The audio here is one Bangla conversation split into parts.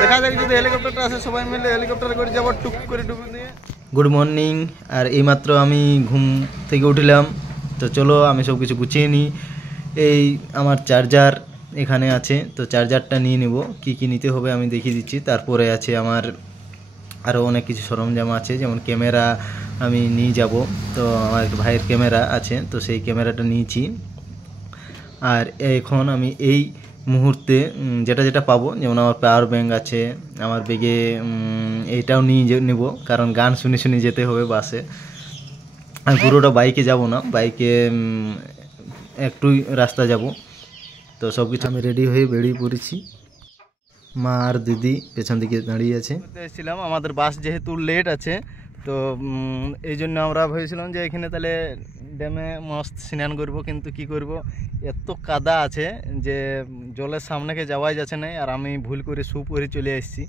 দেখা যাক যদি হেলিকপ্টারটা আসে সবাই মিলে হেলিকপ্টারে করে যাব টুক করে ডুবে দিয়ে। Good morning. আর এইমাত্র আমি ঘুম থেকে উঠলাম, তো চলো আমি সব কিছু গুছিয়ে নিই। এই আমার চার্জার এখানে আছে, তো চার্জারটা নিয়ে নেব। কি কি নিতে হবে আমি দেখিয়ে দিচ্ছি। তারপরে আছে আমার আরও অনেক কিছু সরঞ্জাম আছে, যেমন ক্যামেরা আমি নিয়ে যাব। তো আমার ভাইয়ের ক্যামেরা আছে, তো সেই ক্যামেরাটা নিয়েছি। আর এখন আমি এই মুহূর্তে যেটা যেটা পাবো, যেমন আমার পাওয়ার ব্যাঙ্ক আছে আমার ব্যাগে, এইটাও নিয়ে নেব, কারণ গান শুনে শুনে যেতে হবে বাসে। আমি পুরোটা বাইকে যাব না, বাইকে একটুই রাস্তা যাব। তো সব কিছু আমি রেডি হয়ে বেরিয়ে পড়েছি। মা আর দিদি পেছন দিকে দাঁড়িয়ে আছে। এসেছিলাম, আমাদের বাস যেহেতু লেট আছে, তো এই জন্য আমরা ভেবেছিলাম যে এখানে তাহলে ড্যামে মস্ত স্নান করবো, কিন্তু কি করব, এত কাদা আছে যে জলের সামনেকে যাওয়াই যাচ্ছে না। আর আমি ভুল করে শু পরে চলে এসেছি।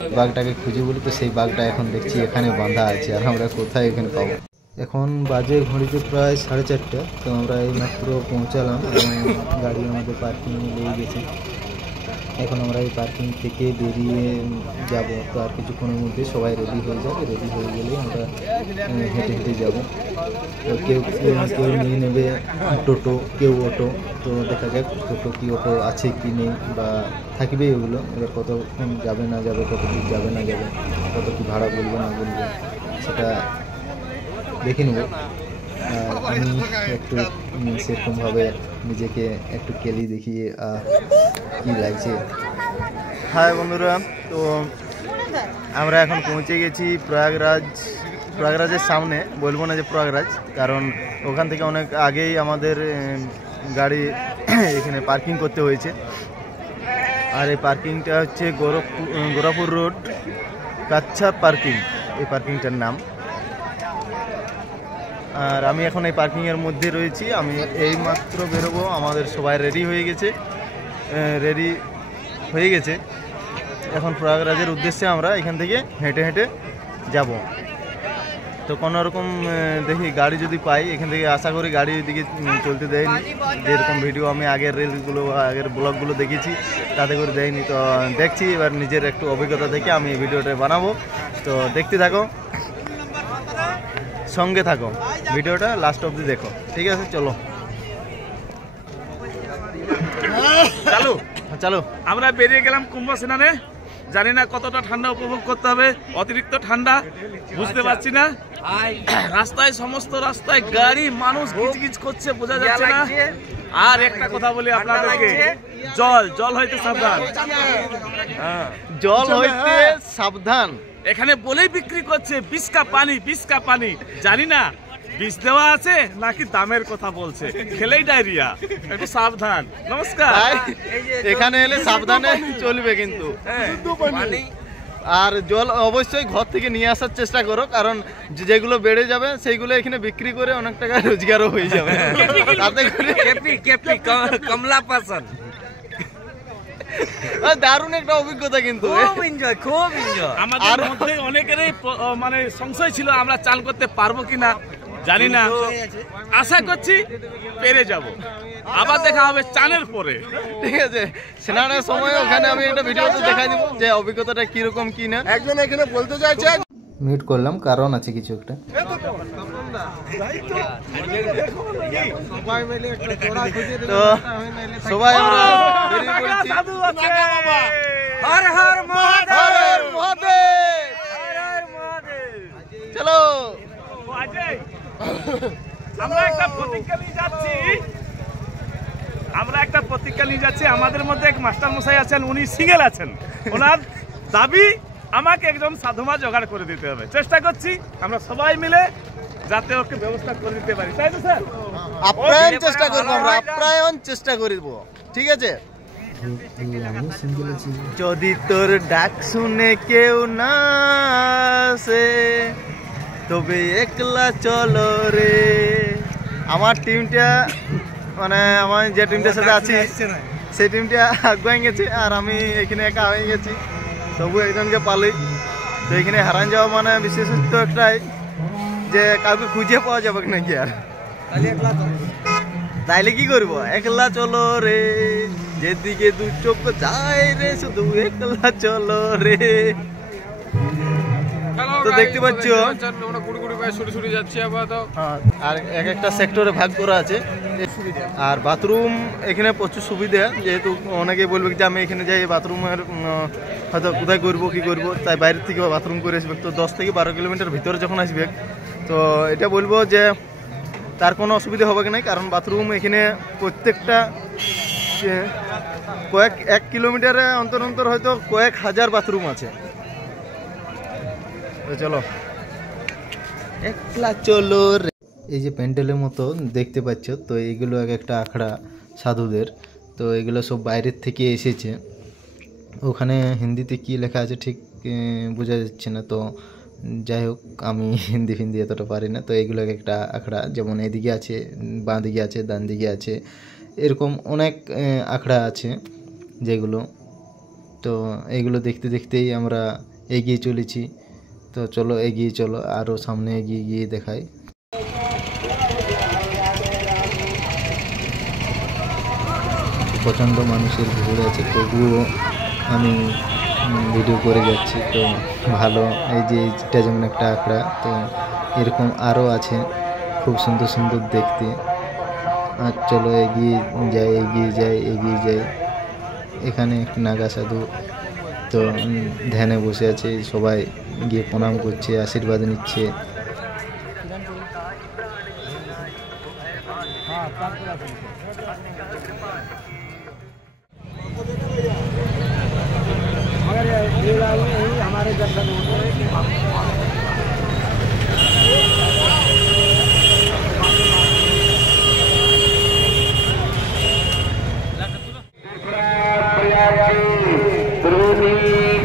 বাঘটাকে খুঁজে বলি, তো সেই বাঘটা এখন দেখছি এখানে বাঁধা আছে, আর আমরা কোথায় এখানে পাবো। এখন বাজে ঘড়িতে প্রায় 4:30। তো আমরা এইমাত্র পৌঁছালাম এবং গাড়ি আমাদের পার্কিংয়ে লেগে গেছে। এখন আমরা এই পার্কিং থেকে বেরিয়ে যাব। তো আর কিছুক্ষণের মধ্যে সবাই রেডি হয়ে যাবে। রেডি হয়ে গেলে আমরা হেঁটে হেঁটে যাব। তো কেউ নিয়ে নেবে টোটো, কেউ অটো। তো দেখা যাক টোটো কি অটো আছে কি নেই, বা থাকবে এগুলো। এবার কতক্ষণ যাবে না যাবে, কত কি যাবে না যাবে, কত কি ভাড়া বলবে না বলবে, সেটা দেখে নেব। আর আমি একটু সেরকমভাবে নিজেকে একটু কেলি দেখিয়ে কি লাগছে। হ্যাঁ বন্ধুরা, তো আমরা এখন পৌঁছে গেছি প্রয়াগরাজের সামনে। বলবো না যে প্রয়াগরাজ, কারণ ওখান থেকে অনেক আগেই আমাদের গাড়ি এখানে পার্কিং করতে হয়েছে। আর এই পার্কিংটা হচ্ছে গোরখপুর রোড কাচ্ছা পার্কিং, এই পার্কিংটার নাম। আর আমি এখন এই পার্কিংয়ের মধ্যে রয়েছি। আমি এইমাত্র বেরোবো, আমাদের সবাই রেডি হয়ে গেছে। এখন প্রয়াগরাজের উদ্দেশ্যে আমরা এখান থেকে হেঁটে হেঁটে যাব। তো কোনো রকম দেখি গাড়ি যদি পাই এখান থেকে, আশা করি গাড়ি এদিকে চলতে দেয়নি। যেরকম ভিডিও আমি আগের রিলগুলো আগের ব্লগগুলো দেখেছি তাতে করে দেয়নি। তো দেখছি এবার নিজের একটু অভিজ্ঞতা থেকে আমি এই ভিডিওটা বানাবো। তো দেখতে থাকো, সঙ্গে থাকো, ভিডিওটা লাস্ট অবধি দেখো, ঠিক আছে? চলো চালু। আমরা বেরিয়ে গেলাম কুম্ভ স্নানে। জানি না কতটা ঠান্ডা উপভোগ করতে হবে, অতিরিক্ত ঠান্ডা বুঝতে পারছি না। রাস্তায় সমস্ত রাস্তায় গাড়ি, মানুষ গিজগিজ করছে, বোঝা যাচ্ছে না। আর একটা কথা বলি আপনাদেরকে, জল হইতে সাবধান, জল হইতে সাবধান। এখানে বলেই বিক্রি করছে বিস্কা পানি। জানি না বিষ দেওয়া আছে নাকি দামের কথা বলছে, খেলেই ডায়রিয়া, একটু সাবধান। নমস্কার। এখানে এলে সাবধানে চলবে কিন্তু। আর জল অবশ্যই ঘর থেকে নিয়ে আসার চেষ্টা করো, কারণ যেগুলো বেড়ে যাবে সেইগুলো এখানে বিক্রি করে অনেক টাকা রোজগারও হয়ে যাবে। তাতে করে কমলা পাসন দারুণ একটা অভিজ্ঞতা কিন্তু, খুব এনজয়। আমাদের মধ্যে অনেকেরই মানে সংশয় ছিল আমরা চান করতে পারবো কিনা, জানি না। আশা করছি পেরে যাব। আবার দেখা হবে চানের পরে, ঠিক আছে? স্নানের সময় ওখানে আমি একটা ভিডিওতে দেখাই দিব যে অভিজ্ঞতাটা কিরকম কি না। একজন এখানে বলতে চাইছে, মিউট করলাম, কারণ আছে কিছু একটা। তো সবাই আমরা বেরিয়ে পড়েছি। হর হর মহাদেব। চলো আমরা একটা প্রতিজ্ঞা নিয়ে যাচ্ছি। আমাদের মধ্যে এক মাস্টার মশাই আছেন, উনি সিঙ্গেল আছেন। ওনার দাবি আমাকে একজন সাধুমা জোগাড় করে দিতে হবে। চেষ্টা করছি আমরা সবাই মিলে যাতে ওকে ব্যবস্থা করে দিতে পারি, তাই তো স্যার? আপ্রায়ণ চেষ্টা করবো, আমরা আপ্রায়ণ চেষ্টা করবো, ঠিক আছে? যদি তোর ডাক শুনে কেউ না আসে, তবে একলা চলো রে। আমার টিমটা মানে আমার যে টিমটার সাথে আছি সেই টিমটা আগুয়াই গেছে আর আমি এখানে একা হয়ে গেছি, তবু একজনকে পালি। তো এখানে হারান যাওয়া মানে বিশেষত্ব একটাই যে কাউকে খুঁজে পাওয়া যাবে নাকি, আর তাইলে কি করবো, একলা চলো রে যেদিকে দু চোখ যায় রে, শুধু একলা চলো রে। তো দেখতে পাচ্ছ আর এক একটা সেক্টরে ভাগ করা আছে, আর বাথরুম এখানে প্রচুর সুবিধা। যেহেতু অনেকে বলবে যে আমি এখানে যাই বাথরুমের হয়তো কোথায় করবো কি করবো, তাই বাইরের থেকে বাথরুম করে আসবে। তো 10 থেকে 12 কিলোমিটার ভিতরে যখন আসবে তো এটা বলবো যে তার কোনো অসুবিধা হবে না, কারণ বাথরুম এখানে প্রত্যেকটা কয়েক 1 কিলোমিটারে অন্তর অন্তর হয়তো কয়েক হাজার বাথরুম আছে। তো চলো একলা চলো রে। এই যে প্যান্ডেলের মতো দেখতে পাচ্ছ, তো এইগুলো এক একটা আখড়া সাধুদের। তো এগুলো সব বাইরের থেকে এসেছে। ওখানে হিন্দিতে কি লেখা আছে ঠিক বোঝা যাচ্ছে না, তো যাই হোক আমি হিন্দি এতটা পারি না। তো এগুলো এক একটা আখড়া, যেমন এদিকে আছে, বাঁ দিকে আছে, ডান দিকে আছে, এরকম অনেক আখড়া আছে যেগুলো। তো এইগুলো দেখতে দেখতেই আমরা এগিয়ে চলেছি। তো চলো এগিয়ে চলো, আরও সামনে এগিয়ে গিয়ে দেখাই। প্রচণ্ড মানুষের ভিড় আছে, তবুও আমি ভিডিও করে যাচ্ছি। তো ভালো, এই যে এইটা যেমন একটা আঁকড়া, তো এরকম আরও আছে খুব সুন্দর সুন্দর দেখতে। আর চলো এগিয়ে যাই। এখানে একটি নাগা সাধু তো ধ্যানে বসে আছে, সবাই গিয়ে প্রণাম করছে, আশীর্বাদ নিচ্ছে।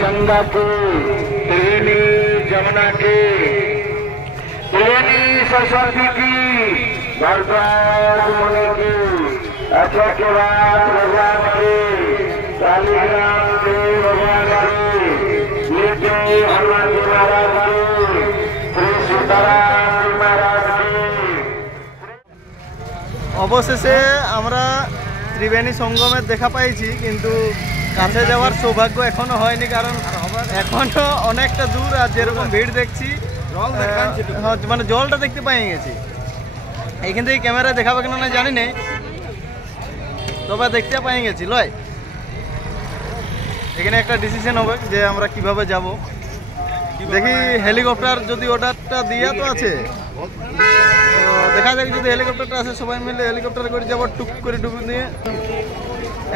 गंगा के त्रिवेणी जमुना के त्रिवेणी सरस्वती की भरद्वाज मुनि की अच्छा के बाद भगवान के शालिग्राम देव भगवान के नीचे हनुमान जी महाराज के श्री सीताराम जी महाराज के। অবশেষে আমরা ত্রিবেণী সঙ্গমের দেখা পাইছি, কিন্তু কাছে যাওয়ার সৌভাগ্য এখনো হয়নি, কারণ এখনো অনেকটা দূর। আর যেরকম ভিড় দেখছি মানে জলটা দেখতে পাই গেছি। এইখান থেকে ক্যামেরায় দেখাবে কেন না জানি না, তবে দেখতে পাই গেছি লয়। এখানে একটা ডিসিশন হবে যে আমরা কিভাবে যাব। দেখি হেলিকপ্টার যদি অর্ডারটা দিয়া তো আছে, তো দেখা যাক যদি হেলিকপ্টারটা আসে সবাই মিলে হেলিকপ্টার করে যাবো, টুক করে ডুবে দিয়ে।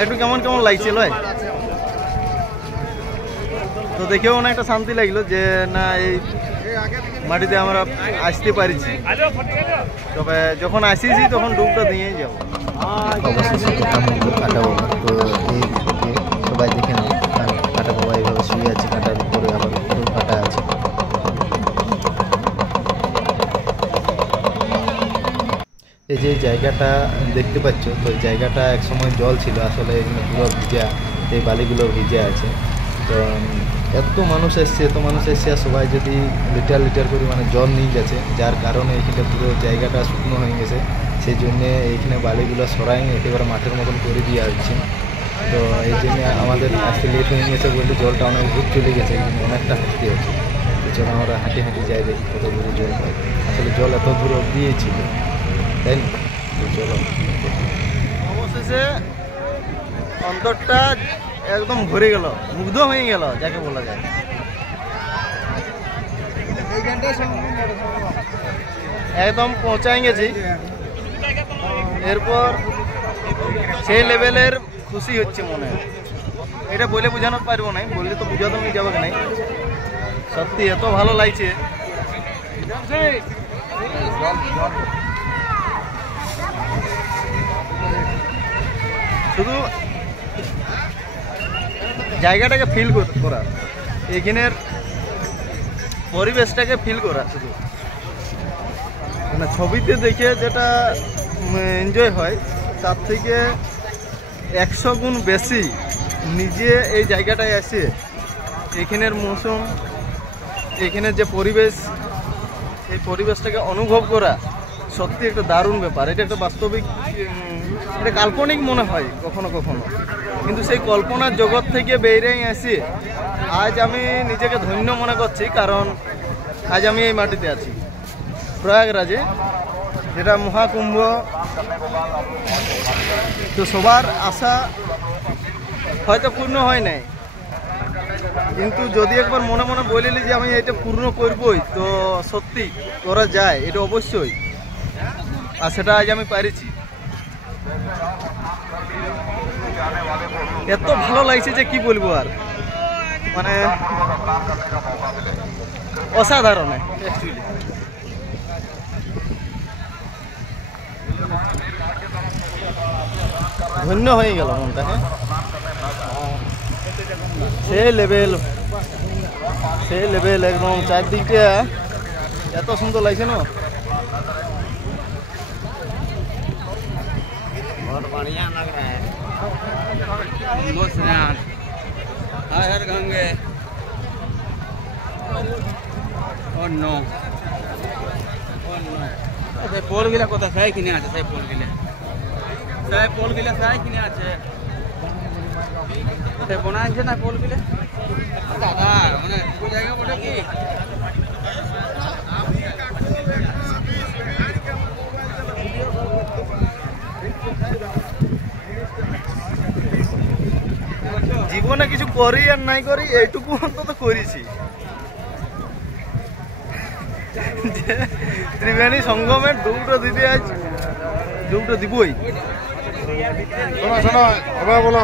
একটু কেমন কেমন লাগছে লয়, তো দেখেও অনেকটা শান্তি লাগলো যে না এই মাটিতে আমরা আসতে পারিছি। তবে যখন আসিছি তখন ডুবটা দিয়েই যাবো। অবশেষে কোথা মতো কাটা বাবা, তো এই দিকে সবাই দেখে নাও, কাটা বাবা এইভাবে শুয়ে আছে, কাটার উপরে আবার উপরেও কাটা আছে। এই যে জায়গাটা দেখতে পাচ্ছ, তো এই জায়গাটা একসময় জল ছিল, আসলে এখানে পুরো ভিজা, এই বালিগুলো ভিজে আছে। তো এত মানুষ এসছে আর সবাই যদি লিটার করে মানে জল নিয়ে গেছে, যার কারণে এইখানে পুরো জায়গাটা শুকনো হয়ে গেছে। সেই জন্যে এইখানে বালিগুলো সরাই একেবারে মাঠের মতন করে দেওয়া হচ্ছে। তো এই জন্য আমাদের আসতে লেট হয়ে গেছে বলে জলটা অনেক দূর চলে গেছে, এখানে অনেকটা হাঁটতে হচ্ছে। চলো আমরা হাঁটি যাই, দেখি কত দূরে জল পাই। আসলে জল এত দূর অব্দিই ছিল, তাই না? তো চলো। অবশেষে অন্তরটা একদম ভরে গেল, মুগ্ধ হয়ে গেল যাকে বলা যায়। একদম পৌঁছাই গেছি, এরপর সেই লেভেলের খুশি হচ্ছে মনে। এটা বলে বোঝানো পারবো না, বললে তো বোঝাতে যাবে না। সত্যি এত ভালো লাগছে। শুধু জায়গাটাকে ফিল করা, এখানের পরিবেশটাকে ফিল করা, শুধু মানে ছবিতে দেখে যেটা এনজয় হয় তার থেকে 100 গুণ বেশি নিজে এই জায়গাটায় এসে এখানের মৌসুম, এখানের যে পরিবেশ, এই পরিবেশটাকে অনুভব করা সত্যি একটা দারুণ ব্যাপার। এটা একটা বাস্তবিক, এটা কাল্পনিক মনে হয় কখনো কখনো, কিন্তু সেই কল্পনার জগৎ থেকে বেরিয়ে এসে আজ আমি নিজেকে ধন্য মনে করছি, কারণ আজ আমি এই মাটিতে আছি প্রয়াগরাজে, যেটা মহাকুম্ভ। তো সবার আশা হয়তো পূর্ণ হয় নাই, কিন্তু যদি একবার মনে মনে বলিলি যে আমি এটা পূর্ণ করবই, তো সত্যি করা যায়, এটা অবশ্যই। আর সেটা আজ আমি পারিছি। এত ভালো লাগছে যে কি বলবো আর, মানে অসাধারণ অ্যাকচুয়ালি। ধন্য হয়ে গেল মনটা। হ্যাঁ, সেই লেভেল একদম চারদিকটা এত সুন্দর লাগছে না। बहुत बढ़िया लग रहा है। गंगो स्नान, हर हर गंगे। Oh no, oh no। সেই পোল গিলা কোথা সাই কিনে আছে? সেই পোল গিলা সাই কিনে আছে? সে বানাইছে না পোল গিলা? দাদা মানে কোন জায়গা বলে কি? জীবনে কিছু করি আর নাই করি, এইটুকু অন্তত করেছি। ত্রিবেণী সঙ্গমের ডুবটা দিতে আজ, ডুবটা দিবই। বলো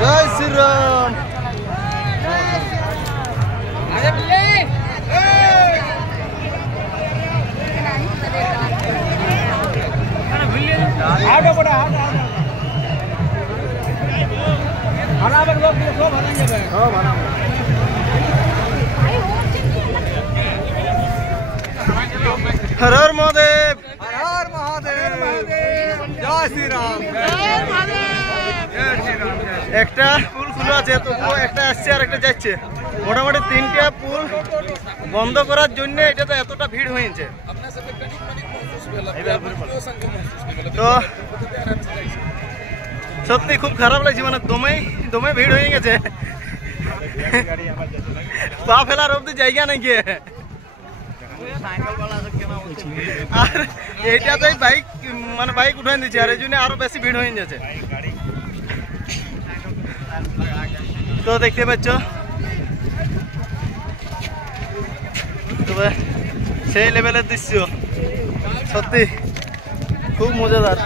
জয় শ্রীরাম। हर हर महादेव, हर हर महादेव, जय श्री राम। একটা পুল খোলা আছে, তবুও একটা আসছে আর একটা যাচ্ছে। মোটামুটি 3টা পুল বন্ধ করার জন্য এটাতে এতটা ভিড় হয়েছে। তো সত্যি খুব খারাপ লাগছে, মানে দমে ভিড় হয়ে গেছে, পা ফেলার অব্দি জায়গা নেই গিয়ে। আর এইটাতে বাইক উঠাই দিচ্ছে, আর এই জন্য আরো বেশি ভিড় হয়ে যাচ্ছে। তো দেখতে পাচ্ছ, তবে সেই লেভেলের দৃশ্য সত্যি খুব মজাদার,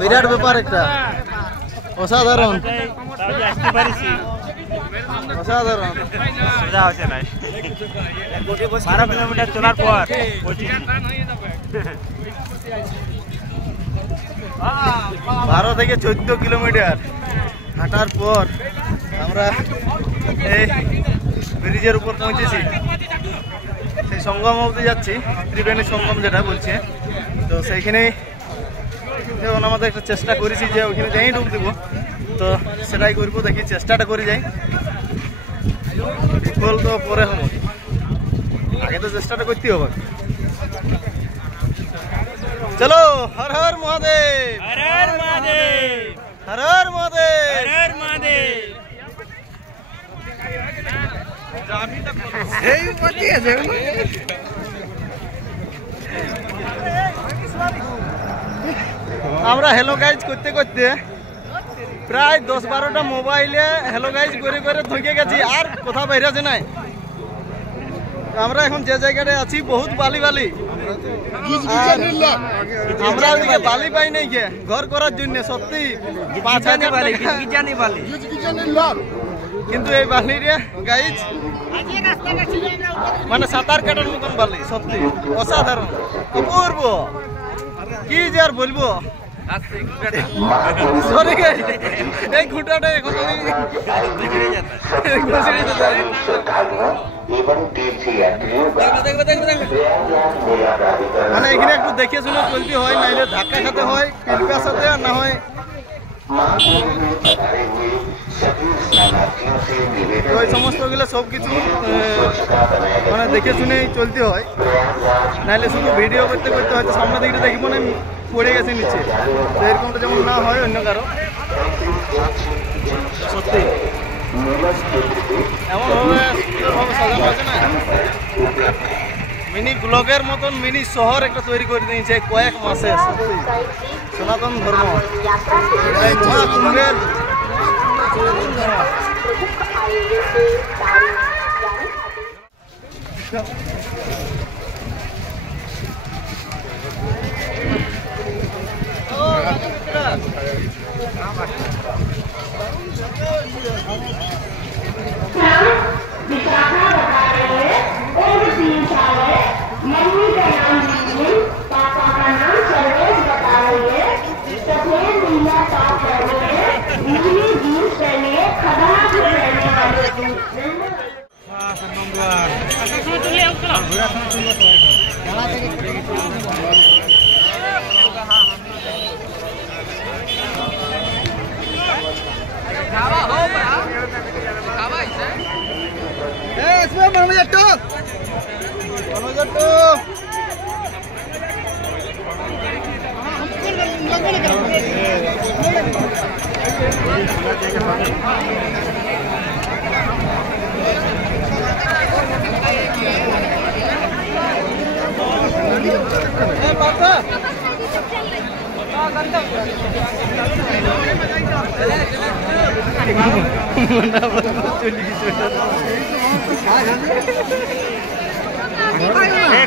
বিরাট ব্যাপার একটা, অসাধারণ অসাধারণ। 12 কিলোমিটার চলার পর 12 থেকে 14 কিলোমিটার হাঁটার পর আমরা এই ব্রিজের উপর পৌঁছেছি। সেই সঙ্গম অবধি যাচ্ছি, ত্রিবেণী সঙ্গম যেটা বলছে। তো সেইখানেই যেমন আমাদের একটা চেষ্টা করেছি যে ওইখানে যাই ডুব দেবো, তো সেটাই করবো। দেখি চেষ্টাটা করে যাই, বিফল তো পরে হবো, আগে তো চেষ্টাটা করতে হবে। चलो हर हर महादेव, हर हर महादेव, हर हर महादेव, हर हर महादेव। আমরা হ্যালো গাইজ করতে করতে প্রায় 10-12টা মোবাইলে হ্যালো গাইজ করে করে ঢুকে গেছি, আর কোথা বাইরে আছে নাই। আমরা এখন যে জায়গাটায় আছি বহুত বালি বালি, আমরা ওদিকে বালি পাই নাই কে ঘর করার জন্য। সত্যি 5,000 টাকা, কিন্তু এই বালি রে গাইজ মানে সাঁতার কাটার মতন বালি, সত্যি অসাধারণ অপূর্ব, কি যে আর বলবো। সরি গাইজ, এই ঘুটাটা এখন আমি মানে এখানে একটু দেখে শুনে চলতে হয়, নাইলে ধাক্কা খেতে হয় পিলকার সাথে, আর না হয় ওই সমস্তগুলো সব কিছু মানে দেখে শুনে চলতে হয়, নাইলে শুধু ভিডিও করতে করতে হয়তো সামনে দিকে দেখবো না পড়ে গেছে নিচে, তো এরকমটা যেমন না হয় অন্য কারো। সত্যি এমনভাবে সুন্দরভাবে সাজানো হয়েছে না, মিনি ব্লগের মতন মিনি শহর একটা তৈরি করে দিয়েছে কয়েক মাসে। সত্যি সনাতন ধর্ম এই মহাকুম্ভের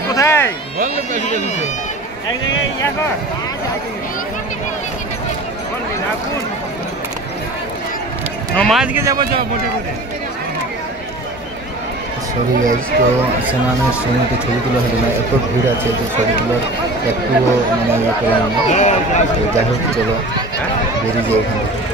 কোথায় মাঝকে যাবো বোটে করে। সরি গাইজ, তো স্নানের সময় তো ছবি তোলা হলো না, এত ভিড় আছে তো ছবি তোলার একটুও মানে ইয়ে পেলাম না। তো যাই হোক চলো বেরিয়ে যাই এখান থেকে।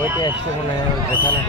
ওইটা একটু মনে হয় যেখানে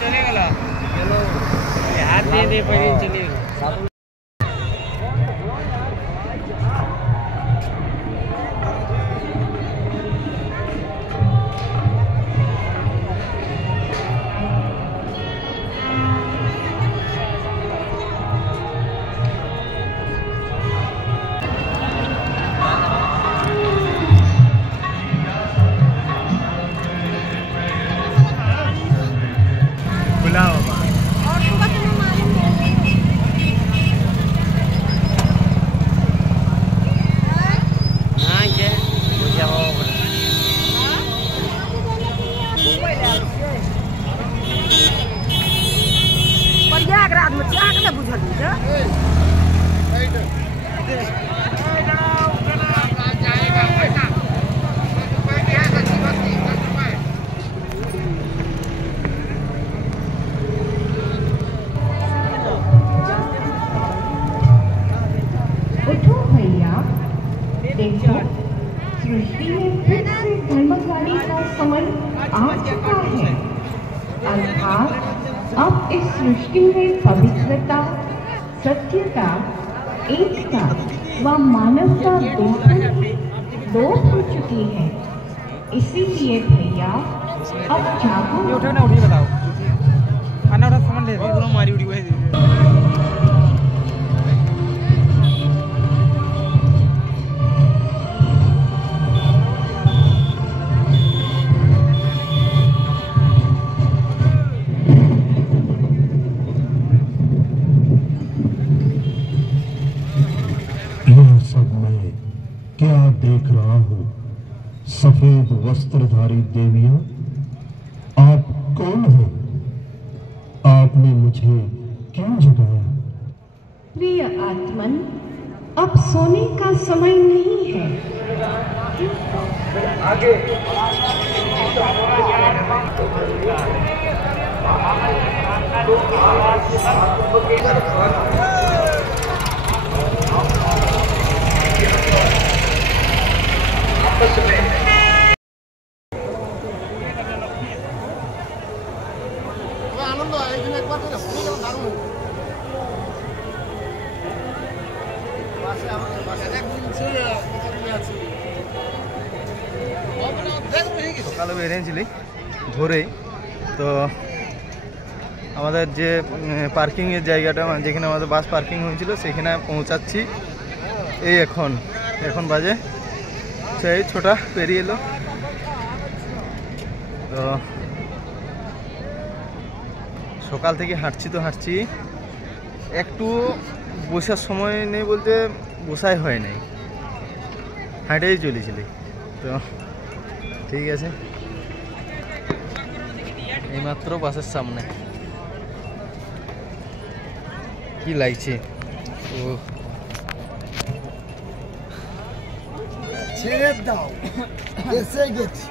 चलेगा हाथ दे दे पहले चलेगा देखो, सृष्टि में फिर से धर्मकारी का समय आ चुका है। अर्थात अब इस सृष्टि में पवित्रता, सत्यता, एकता व मानवता दोनों हो चुकी है। इसीलिए भैया अब जागो। बताओ खाना उठा सामान ले मारी उड़ी हुई क्या देख रहा हूँ? सफेद वस्त्रधारी देवियां, आप कौन हो? आपने मुझे क्यों जगाया? प्रिय आत्मन, अब सोने का समय नहीं है। आगे সকালে বেরিয়েছিলি ভোরেই তো আমাদের যে পার্কিংয়ের জায়গাটা যেখানে আমাদের বাস পার্কিং হয়েছিল সেখানে পৌঁছাচ্ছি। এই এখন বাজে সেই 6টা পেরিয়ে এলো। তো সকাল থেকে হাঁটছি একটু বসার সময় নেই বলতে বসাই হয় নাই, হাঁটেই চলেছিলি। তো ঠিক আছে, এইমাত্র বাসের সামনে কি লাগছে ও ছেড়ে দাও, এসে গেছি।